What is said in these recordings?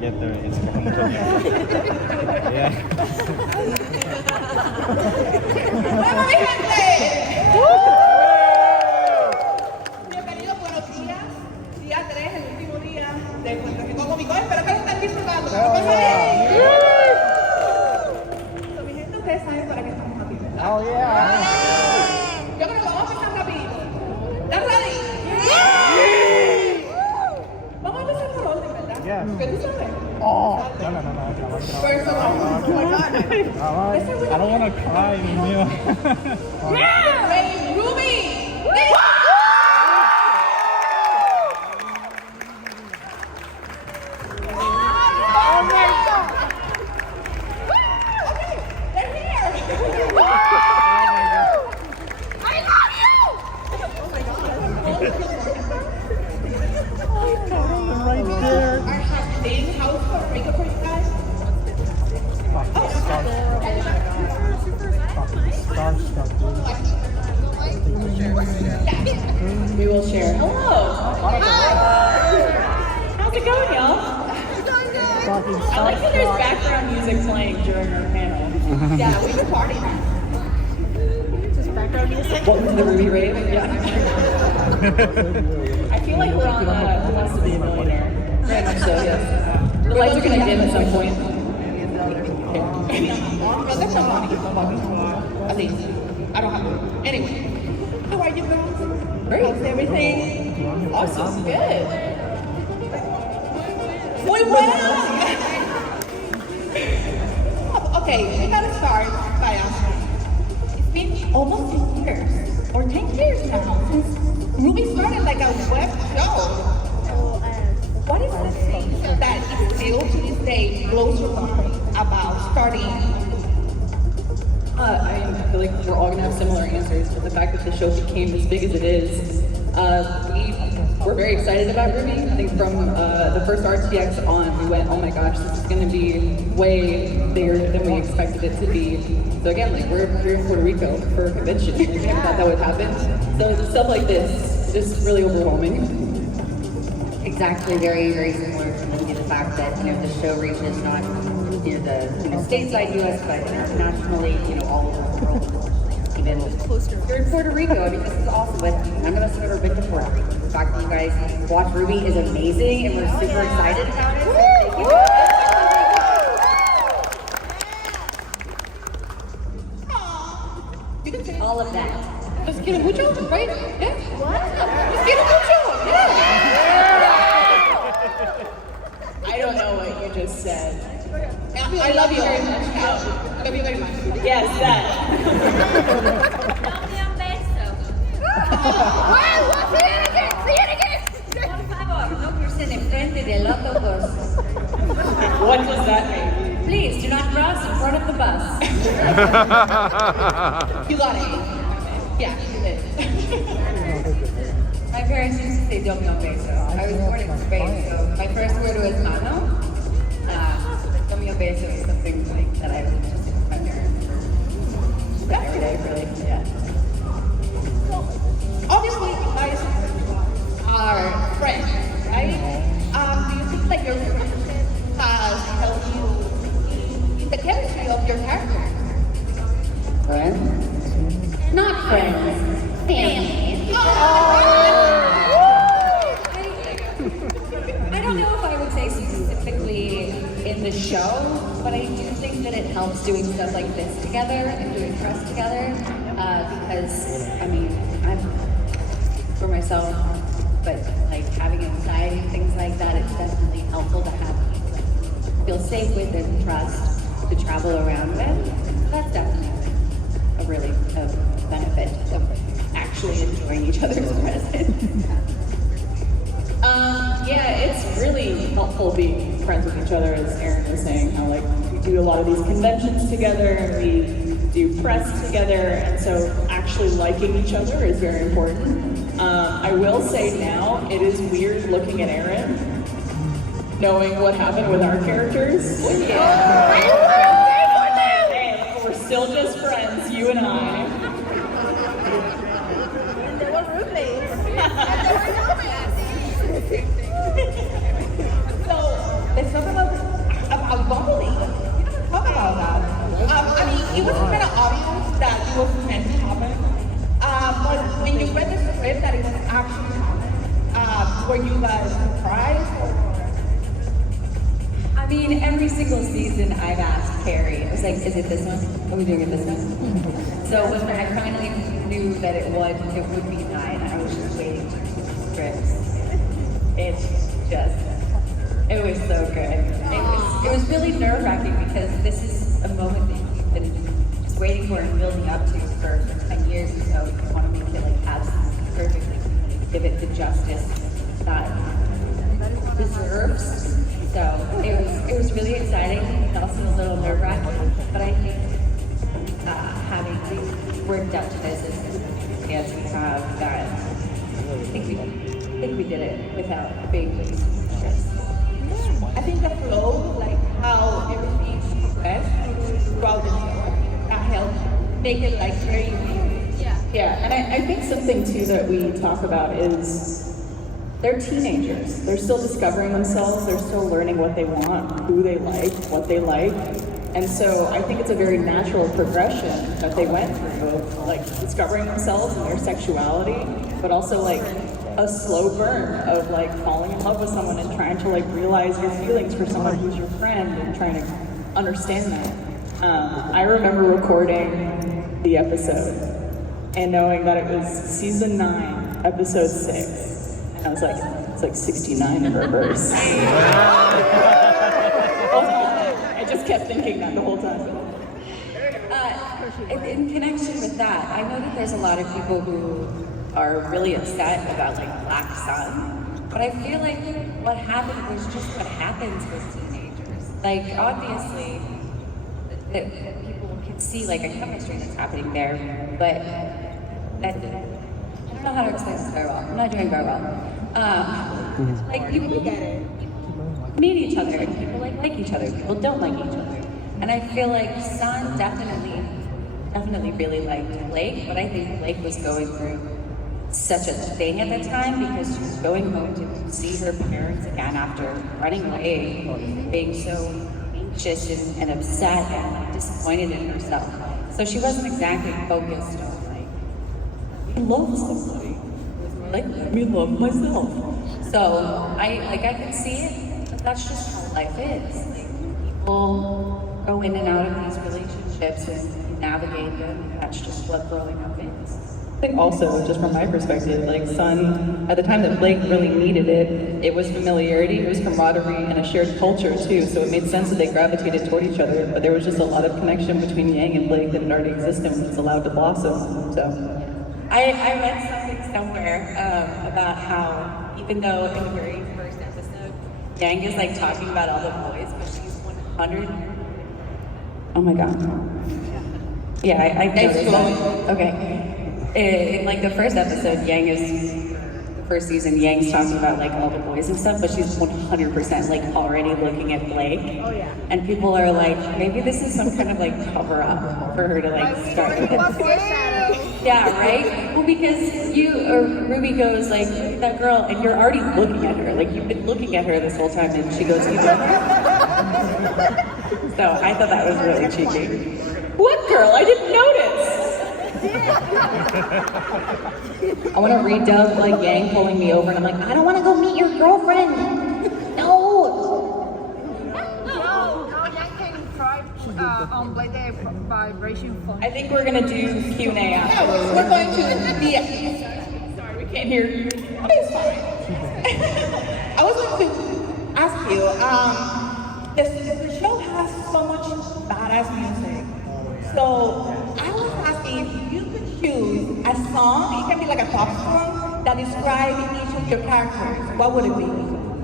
get there, it's como mucho tiempo. Yeah. ¡Vamos, mi gente! Bienvenidos, buenos días. Día 3, el último día de Puerto Rico Comic Con. Espero que lo estén disfrutando. Mi gente, ustedes saben para qué estamos aquí, ¿verdad? Oh, yeah. Yo creo que vamos a empezar rapidito. ¿Están ready? Vamos a empezar por orden, ¿verdad? Yeah. ¿Qué tú sabes? Oh, no. First of all, oh my God. I don't want to cry, Dios mío. RWBY! We will share. Hello. How's it going, y'all? I like that there's background music playing during our panel. Yeah, we can party. Just background music. Welcome to the RWBY rave. Yeah. I feel like we're on Who Wants to Be a Millionaire. Very much so, yes. The lights are going to dim at some point. No, that's not funny. At least. I don't have to. Anyway. How are you guys? Great. How's everything? Awesome. Good. Muy buena. Okay, we gotta start by asking. It's been almost 10 years, or 10 years now, since RWBY started like a web show. What is the thing that still to this day blows your mind about starting? I feel like we're all going to have similar answers, but the fact that the show became as big as it is, we're very excited about RWBY. I think from the first RTX on, we went, oh my gosh, this is going to be way bigger than we expected it to be. So again, like we're here in Puerto Rico for a convention. We never thought that would happen. So stuff like this is just really overwhelming. Exactly, very, very similar to the fact that, the show reaches not the stateside U.S., but internationally, all over the world. Even here in Puerto Rico, I mean, this is awesome, but none of us have ever been to Puerto Rico. The fact that you guys watch RWBY is amazing, and we're super excited about it. So thank you. You can say All of that. Just quiero mucho, right? Yeah. What? Just quiero mucho. Yeah. I don't know what you just said. I love you very much. I love you very much. Yes, that. Dame un beso. Say it again. Por favor, no crucen enfrente de los dos. What does that mean? Please do not cross in front of the bus. You got it. Yeah, you did. My parents used to say "Dame un beso." I was born in Spain, so my first word was "mano." "Dame un beso" is something that I was interested in my parents. Every day, really, yeah. Obviously, you guys are friends, right? Do you think that your friendship has helped you in the chemistry of your character? Friends? Not friends. Family. I don't know if I would say specifically in the show, but I do think that it helps doing stuff like this together and doing press together, because, I mean, I'm for myself, but like having anxiety and things like that, it's definitely helpful to have people that you feel safe with and trust to travel around with. That's definitely a really benefit of actually enjoying each other's presence. Yeah, it's really helpful being friends with each other, as Arryn was saying, how like we do a lot of these conventions together and we do press together, and so actually liking each other is very important. I will say now, it is weird looking at Arryn, knowing what happened with our characters. Yeah. And we're still just friends, you and I. And they were roommates. So, let's talk about the action where you guys surprised? I mean, every single season I've asked Carrie, I was like, is it this one? Are we doing it this one? So when I finally knew that it would be 9, I was just waiting for the scripts. It was so good. It was really nerve-wracking because this is a moment that you've been just waiting for and building up to for 10 years, and so you want to make it like absolutely perfectly, give it the justice that it deserves. So it was really exciting, and also a little nerve-wracking, but I think having worked up to this as we have that, I think we did it without being really stressed. I think the flow, like how everything progressed throughout the show, that helped make it like very unique. Yeah, and I think something too that we talk about is they're teenagers. They're still discovering themselves. They're still learning what they want, who they like, what they like. And so I think it's a very natural progression that they went through of like discovering themselves and their sexuality, but also like a slow burn of like falling in love with someone and trying to like realize your feelings for someone who's your friend and trying to understand that. I remember recording the episode and knowing that it was season 9, episode 6. And I was like, it's like 69 in reverse. I just kept thinking that the whole time. In connection with that, I know that there's a lot of people who are really upset about like Black Sun, but I feel like what happened was just what happens with teenagers. Like obviously, that people can see like a chemistry that's happening there, but that, I don't know how to explain this very well. I'm not doing very well. Like people meet each other, and people like each other. People don't like each other, and I feel like Sun definitely really liked Blake, but I think Blake was going through such a thing at the time because she was going home to see her parents again after running away, being so anxious and upset and disappointed in herself. So she wasn't exactly focused on like, I love somebody. It was more like, let me love myself. So I can see it, but that's just how life is. Like, people go in and out of these relationships and navigate them, and that's just what growing up is. I think also, just from my perspective, like Sun, at the time that Blake really needed it, it was familiarity, it was camaraderie, and a shared culture too, so it made sense that they gravitated toward each other, but there was just a lot of connection between Yang and Blake that had already existed and was allowed to blossom, so. I read something somewhere about how, even though in the very first episode, Yang is like talking about all the boys, but she's 100. Oh my god. Yeah, I noticed that. Okay. In like the first episode, the first season, Yang's talking about like all the boys and stuff, but she's 100% like already looking at Blake. Oh yeah. And people are like, maybe this is some kind of like cover up for her to like start with it. Yeah, right? Well, because RWBY goes like, that girl, and you're already looking at her. Like you've been looking at her this whole time, and she goes, you don't. So I thought that was really cheeky. What girl? I didn't notice. I want to redub like Yang pulling me over, and I'm like, I don't want to go meet your girlfriend. No. Yang can try on Blade Day vibration phone. I think we're gonna do Q&A afterwards. We're going to be Sorry, we can't hear you. It's fine. I was going to ask you, the show has so much badass music. So I was asking if you could choose a song, it can be like a pop song, that describes each of your characters. What would it be?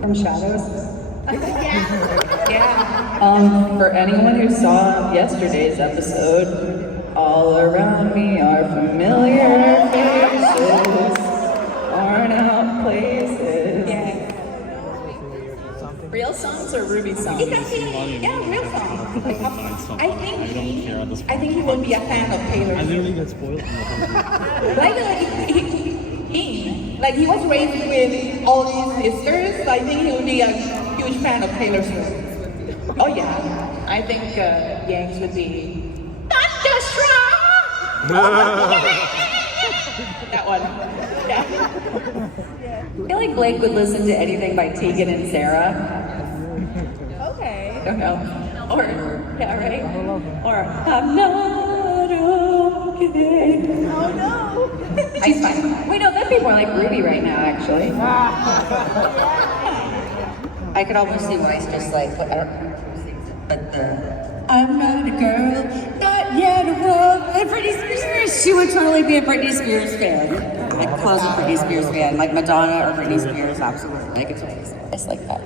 From Shadows? Yeah. For anyone who saw yesterday's episode, all around me are familiar faces, worn out places. Yeah. Real songs or RWBY songs? It can be, real songs. I think he would be a fan of Taylor. I literally get spoiled from Like he was raised with all these sisters, so I think he would be a huge fan of Taylor Swift. Oh yeah, I think Yangs would be Thunderstruck! that one. Yeah. I feel like Blake would listen to anything by Tegan and Sarah. Okay. I don't know. Or, yeah, right? Or, I'm not okay. Oh no. She's fine. Wait, no, that'd be more like RWBY right now, actually. I could almost see Weiss just like, I don't, but I'm not a girl, not yet a world. And Britney Spears, she would totally be a Britney Spears fan. Like, closet Britney Spears fan, like Madonna or Britney Spears, absolutely. I could totally see Weiss like that.